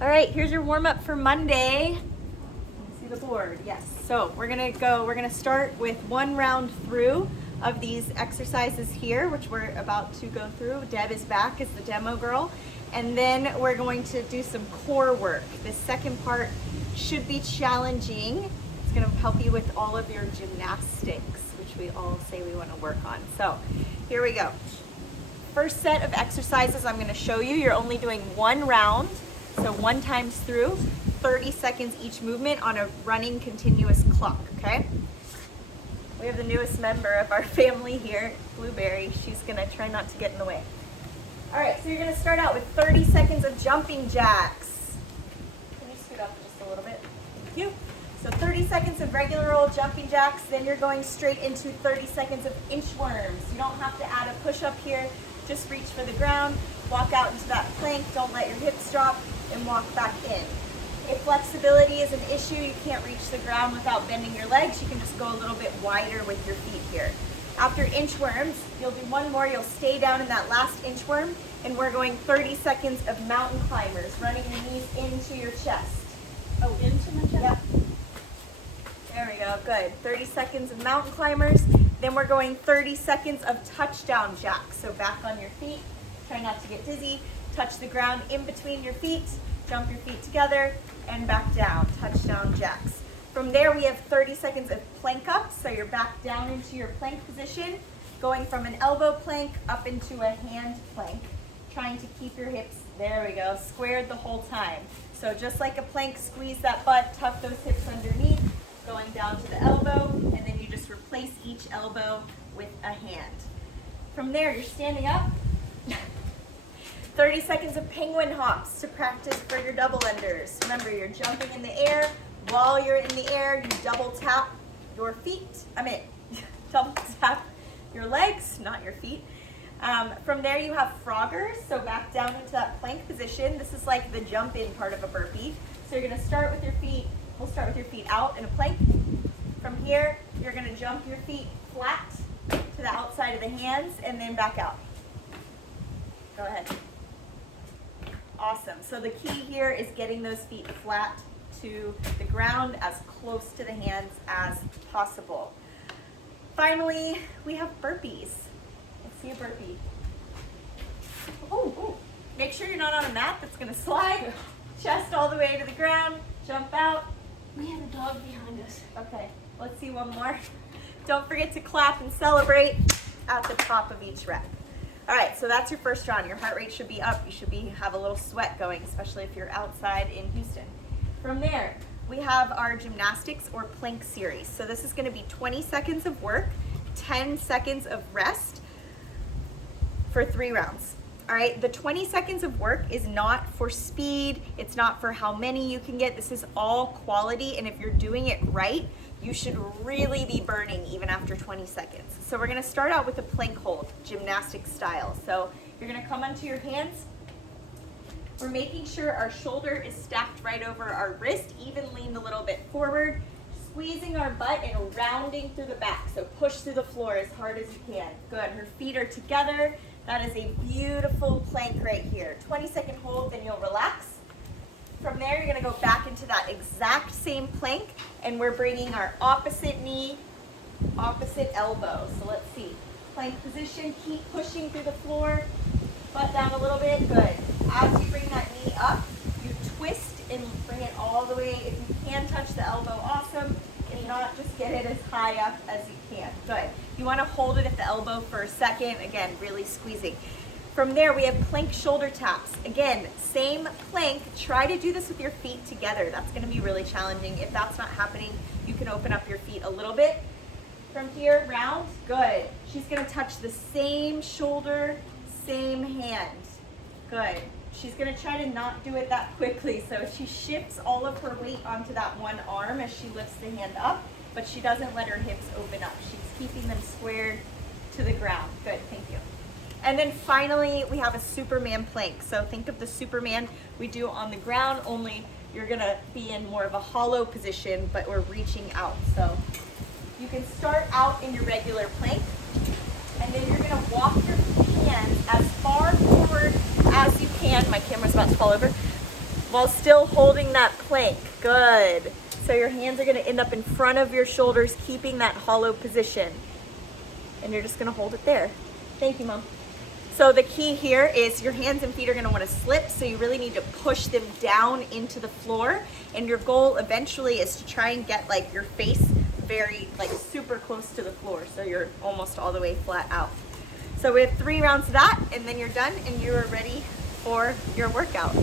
All right, here's your warm up for Monday. See the board, yes. So we're gonna start with one round through of these exercises here, which we're about to go through. Deb is back as the demo girl. And then we're going to do some core work. This second part should be challenging. It's gonna help you with all of your gymnastics, which we all say we wanna work on. So here we go. First set of exercises I'm gonna show you. You're only doing one round. So 1 times through, 30 seconds each movement on a running continuous clock, okay? We have the newest member of our family here, Blueberry. She's gonna try not to get in the way. All right, so you're gonna start out with 30 seconds of jumping jacks. Can you scoot up just a little bit? Thank you. So 30 seconds of regular old jumping jacks, then you're going straight into 30 seconds of inchworms. You don't have to add a push-up here, just reach for the ground, walk out into that plank, don't let your hips drop, and walk back in. If flexibility is an issue, you can't reach the ground without bending your legs, you can just go a little bit wider with your feet here. After inchworms, you'll do one more, you'll stay down in that last inchworm, and we're going 30 seconds of mountain climbers, running your knees into your chest. Oh, into my chest? Yep. There we go, good. 30 seconds of mountain climbers, then we're going 30 seconds of touchdown jacks. So back on your feet, try not to get dizzy, touch the ground in between your feet, jump your feet together, and back down, touchdown jacks. From there, we have 30 seconds of plank ups. So you're back down into your plank position, going from an elbow plank up into a hand plank, trying to keep your hips, there we go, squared the whole time. So just like a plank, squeeze that butt, tuck those hips underneath, going down to the elbow, and then you just replace each elbow with a hand. From there, you're standing up. 30 seconds of penguin hops to practice for your double unders. Remember, you're jumping in the air. While you're in the air, you double tap your feet. Double tap your legs, not your feet. From there, you have froggers. So back down into that plank position. This is like the jump in part of a burpee. So you're gonna start with your feet. We'll start with your feet out in a plank. From here, you're gonna jump your feet flat to the outside of the hands and then back out. Go ahead. Awesome. So the key here is getting those feet flat to the ground, as close to the hands as possible. Finally, we have burpees. Let's see a burpee. Oh, make sure you're not on a mat that's gonna slide. Chest all the way to the ground, jump out. We have a dog behind us. Okay, let's see one more. Don't forget to clap and celebrate at the top of each rep. All right, so that's your first round. Your heart rate should be up. You should have a little sweat going, especially if you're outside in Houston. From there, we have our gymnastics or plank series. So this is gonna be 20 seconds of work, 10 seconds of rest for 3 rounds. All right, the 20 seconds of work is not for speed. It's not for how many you can get. This is all quality, and if you're doing it right, you should really be burning even after 20 seconds. So we're gonna start out with a plank hold, gymnastic style. So you're gonna come onto your hands. We're making sure our shoulder is stacked right over our wrist, even leaned a little bit forward, squeezing our butt and rounding through the back. So push through the floor as hard as you can. Good, her feet are together. That is a beautiful plank right here. 20-second hold, then you'll relax. From there, you're gonna go back into that exact same plank, and we're bringing our opposite knee, opposite elbow. So let's see. Plank position, keep pushing through the floor, butt down a little bit, good. As you bring that knee up, you twist and bring it all the way. If you can touch the elbow, awesome. If not, just get it as high up as you can, good. You wanna hold it at the elbow for a second, again, really squeezing. From there, we have plank shoulder taps. Again, same plank. Try to do this with your feet together. That's gonna be really challenging. If that's not happening, you can open up your feet a little bit. From here, round, good. She's gonna touch the same shoulder, same hand, good. She's gonna try to not do it that quickly, so she shifts all of her weight onto that one arm as she lifts the hand up, but she doesn't let her hips open up. She's keeping them squared to the ground. Good, thank you. And then finally, we have a Superman plank. So think of the Superman we do on the ground, only you're gonna be in more of a hollow position, but we're reaching out. So you can start out in your regular plank, and then you're gonna walk your hands as far forward as you can. My camera's about to fall over. while still holding that plank. Good. So your hands are gonna end up in front of your shoulders, keeping that hollow position. And you're just gonna hold it there. Thank you, Mom. So the key here is your hands and feet are gonna wanna slip, so you really need to push them down into the floor. And your goal eventually is to try and get like your face very, like super close to the floor, so you're almost all the way flat out. So we have 3 rounds of that, and then you're done and you are ready for your workout.